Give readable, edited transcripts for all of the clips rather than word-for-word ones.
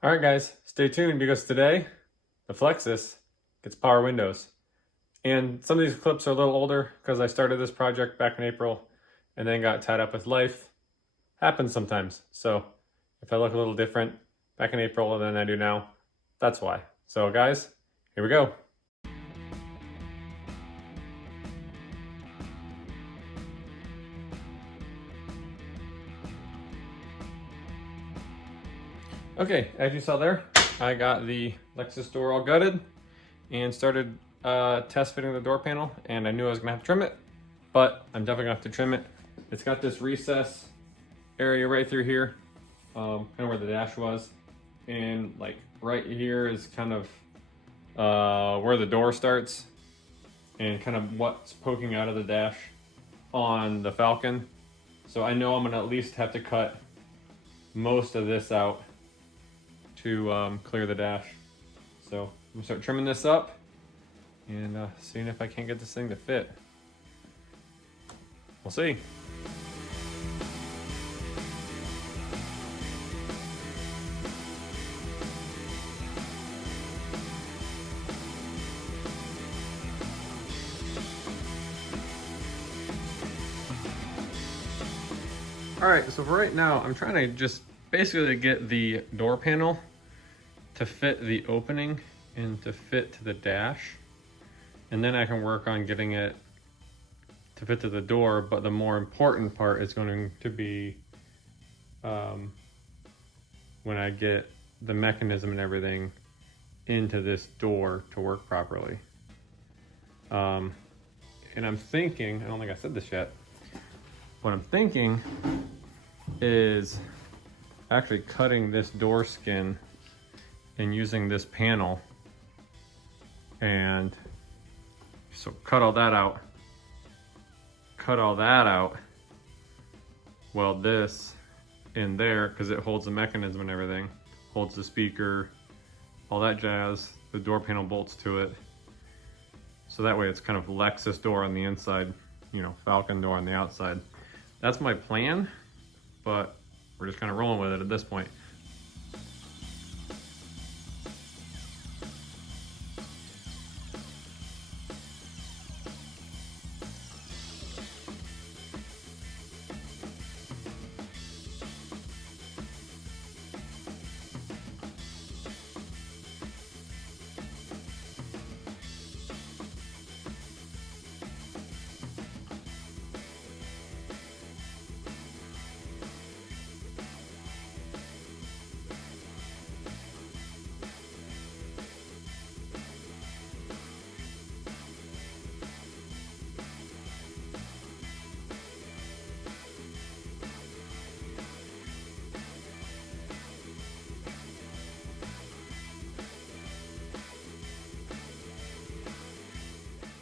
All right, guys, stay tuned because today the Flexus gets power windows. And some of these clips are a little older because I started this project back in April and then got tied up with life. Happens sometimes. So if I look a little different back in April than I do now, that's why. So guys, here we go. Okay, as you saw there, I got the Lexus door all gutted and started test fitting the door panel, and I knew I was gonna have to trim it, but I'm definitely gonna have to trim it. It's got this recess area right through here, kind of where the dash was, and like right here is kind of where the door starts and kind of what's poking out of the dash on the Falcon. So I know I'm gonna at least have to cut most of this out to clear the dash. So I'm gonna start trimming this up and seeing if I can't get this thing to fit. We'll see. All right, so for right now, I'm trying to just basically get the door panel to fit the opening and to fit to the dash. And then I can work on getting it to fit to the door, but the more important part is going to be when I get the mechanism and everything into this door to work properly. And I'm thinking, I don't think I said this yet, what I'm thinking is actually cutting this door skin and using this panel, and so cut all that out, weld this in there because it holds the mechanism and everything, holds the speaker, all that jazz. The door panel bolts to it, so that way it's kind of Lexus door on the inside, you know, Falcon door on the outside. That's my plan, but we're just kind of rolling with it at this point.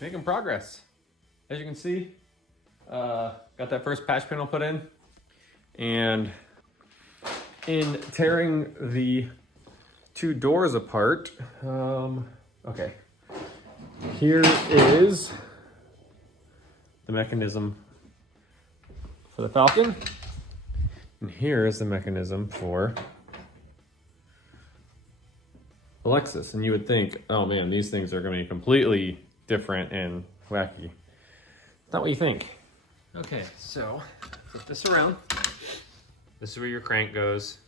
Making progress. As you can see, got that first patch panel put in, and in tearing the two doors apart, okay, here is the mechanism for the Falcon, and here is the mechanism for the Lexus. And you would think, oh man, these things are going to be completely different and wacky. Not what you think. Okay, so flip this around. This is where your crank goes.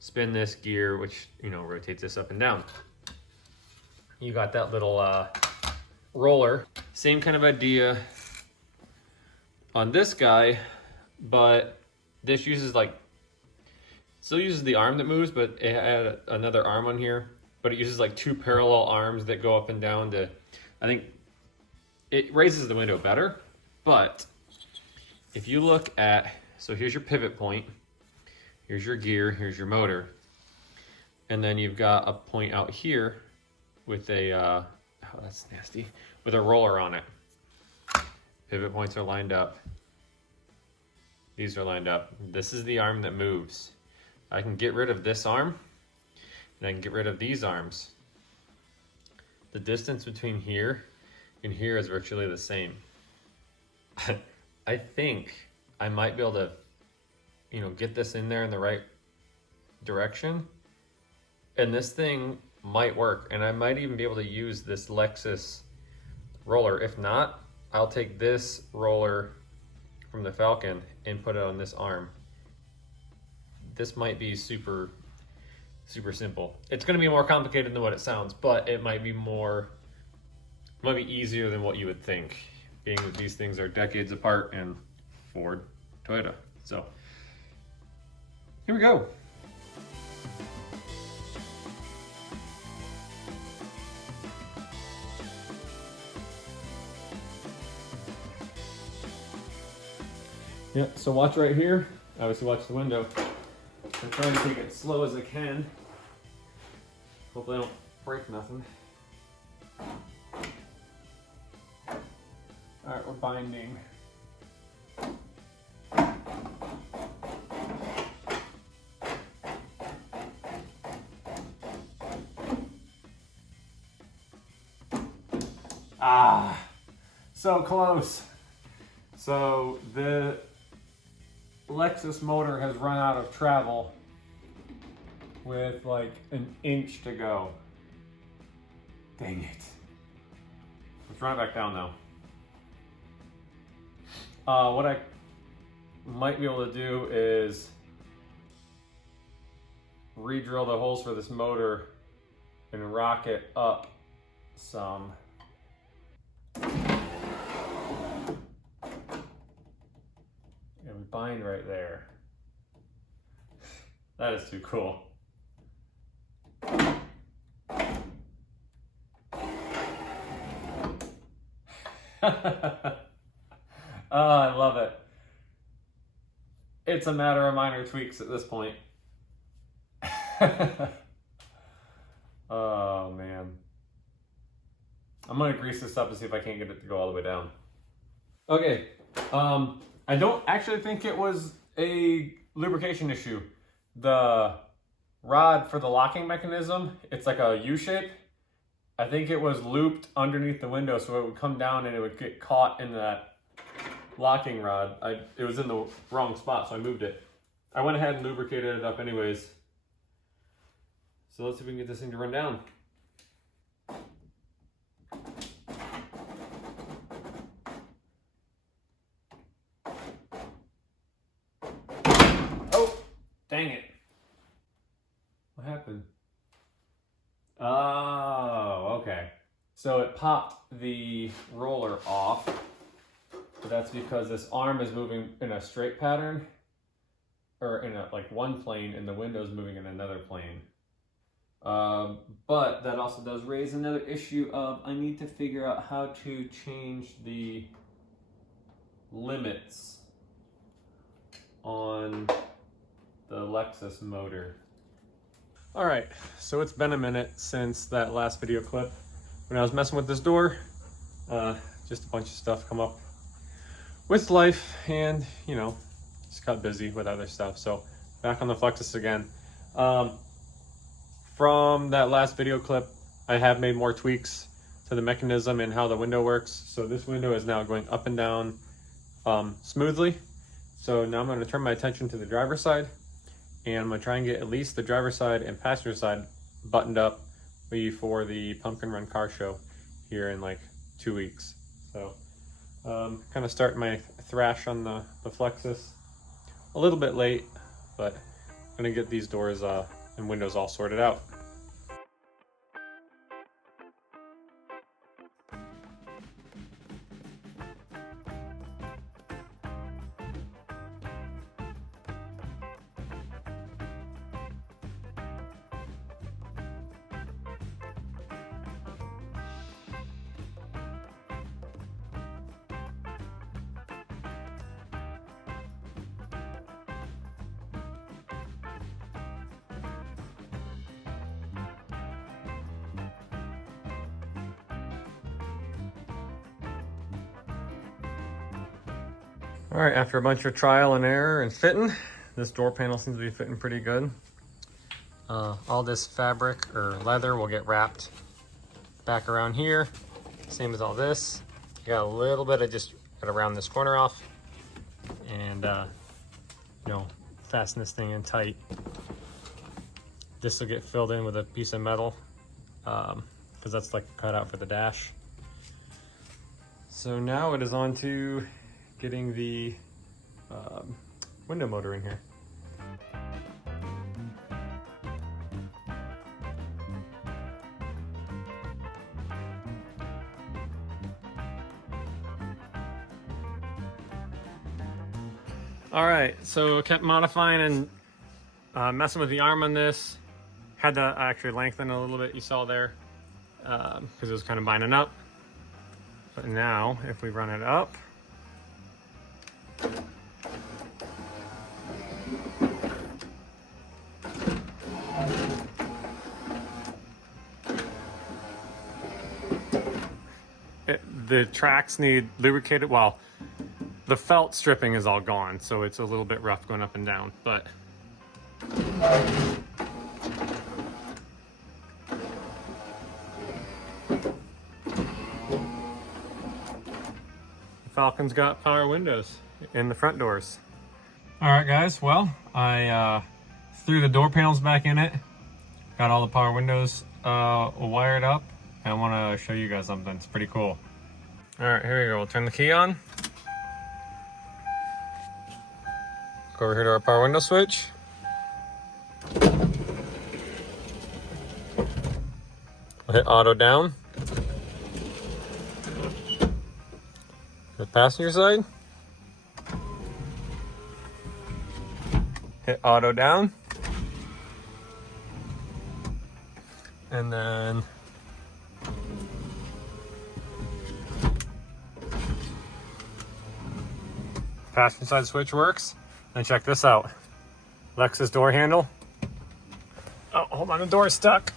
Spin this gear, which, you know, rotates this up and down. You got that little roller. Same kind of idea on this guy, but this uses still uses the arm that moves, but it had another arm on here. But it uses like two parallel arms that go up and down to, I think it raises the window better. But if you look at, so here's your pivot point, here's your gear, here's your motor, and then you've got a point out here with a, oh that's nasty, with a roller on it. Pivot points are lined up. These are lined up. This is the arm that moves. I can get rid of this arm, and I can get rid of these arms. The distance between here and here is virtually the same. I think I might be able to, you know, get this in there in the right direction And this thing might work, and I might even be able to use this Lexus roller. If not, I'll take this roller from the Falcon and put it on this arm. This might be super simple. It's going to be more complicated than what it sounds, but it might be easier than what you would think, being that these things are decades apart in Ford, Toyota. So here we go. Yeah, so watch right here. Obviously watch the window. I'm trying to take it slow as I can. Hopefully I don't break nothing. Alright, we're binding. Ah, so close. So the Lexus motor has run out of travel with like an inch to go. Dang it. Let's run it back down though. What I might be able to do is re-drill the holes for this motor and rock it up some. And we bind right there. That is too cool. Oh, I love it. It's a matter of minor tweaks at this point. Oh man. I'm gonna grease this up and see if I can't get it to go all the way down. Okay, I don't actually think it was a lubrication issue. The rod for the locking mechanism, it's like a U-shape. I think it was looped underneath the window so it would come down and it would get caught in that locking rod. It was in the wrong spot, so I moved it. I went ahead and lubricated it up anyways. So let's see if we can get this thing to run down. Oh, dang it. What happened? Oh, okay. So it popped the roller off. But that's because this arm is moving in a straight pattern, or in a, like one plane, and the window's moving in another plane. But that also does raise another issue of I need to figure out how to change the limits on the Lexus motor. All right, so it's been a minute since that last video clip when I was messing with this door. Just a bunch of stuff come up with life, and you know, just got busy with other stuff. So back on the Flexus again. From that last video clip, I have made more tweaks to the mechanism and how the window works. So this window is now going up and down smoothly. So now I'm going to turn my attention to the driver's side, and I'm going to try and get at least the driver's side and passenger side buttoned up before the Pumpkin Run car show here in like 2 weeks. So kind of starting my thrash on the Flexus a little bit late, but I'm going to get these doors and windows all sorted out. All right, after a bunch of trial and error and fitting, this door panel seems to be fitting pretty good. All this fabric or leather will get wrapped back around here. Same as all this. You got a little bit of just gotta round this corner off and you know, fasten this thing in tight. this will get filled in with a piece of metal because that's like a cutout for the dash. So now it is on to getting the window motor in here. All right, so kept modifying and messing with the arm on this. Had to actually lengthen a little bit, you saw there, because it was kind of binding up. But now, if we run it up, the tracks need lubricated. Well, the felt stripping is all gone, so it's a little bit rough going up and down, but Falcon's got power windows in the front doors. All right, guys. Well, I threw the door panels back in it. Got all the power windows wired up. I want to show you guys something. It's pretty cool. All right, here we go. We'll turn the key on. Go over here to our power window switch. We'll hit auto down. The passenger side. Hit auto down. And then passenger side switch works. And check this out. Lexus door handle. Oh, hold on, the door is stuck.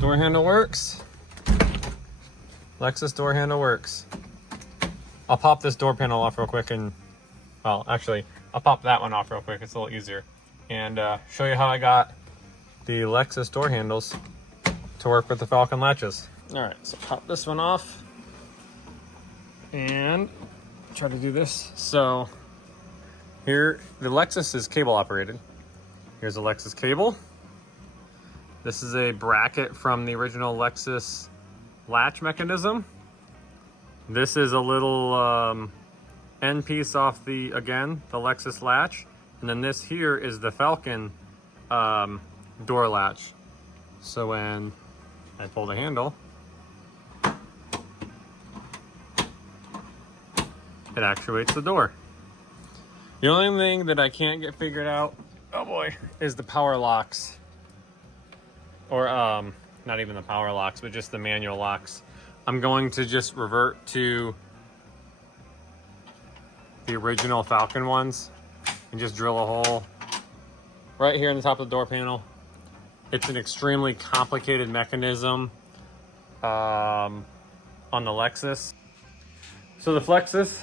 Door handle works. Lexus door handle works. I'll pop this door panel off real quick and, well, actually, I'll pop that one off real quick. It's a little easier. And show you how I got the Lexus door handles to work with the Falcon latches. All right, so pop this one off and try to do this. So here, the Lexus is cable operated. Here's a Lexus cable. This is a bracket from the original Lexus latch mechanism. This is a little end piece off the, again, the Lexus latch. And then this here is the Falcon door latch. So when I pull the handle, it actuates the door. The only thing that I can't get figured out, oh boy, is the power locks. Or not even the power locks, but just the manual locks. I'm going to just revert to the original Falcon ones and just drill a hole right here in the top of the door panel. It's an extremely complicated mechanism on the Lexus. So the Flexus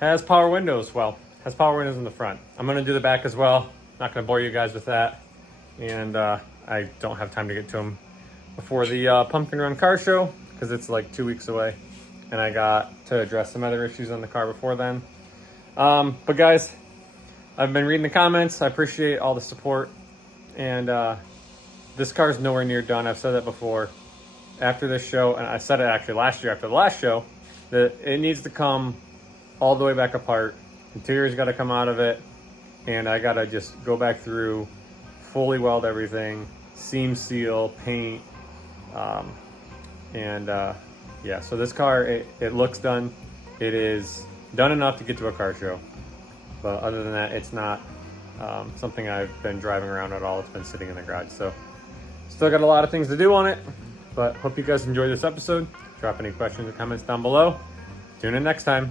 has power windows. Well, has power windows in the front. I'm gonna do the back as well. Not gonna bore you guys with that. And I don't have time to get to them before the Pumpkin Run car show because it's like 2 weeks away. And I got to address some other issues on the car before then. But guys, I've been reading the comments. I appreciate all the support. And this car is nowhere near done. I've said that before. After this show, and I said it actually last year after the last show, that it needs to come all the way back apart. Interior's got to come out of it. And I got to just go back through, fully weld everything, seam seal, paint. Yeah, so this car, it looks done. It is done enough to get to a car show. But other than that, it's not something I've been driving around at all. It's been sitting in the garage. So still got a lot of things to do on it, but hope you guys enjoyed this episode. Drop any questions or comments down below. Tune in next time.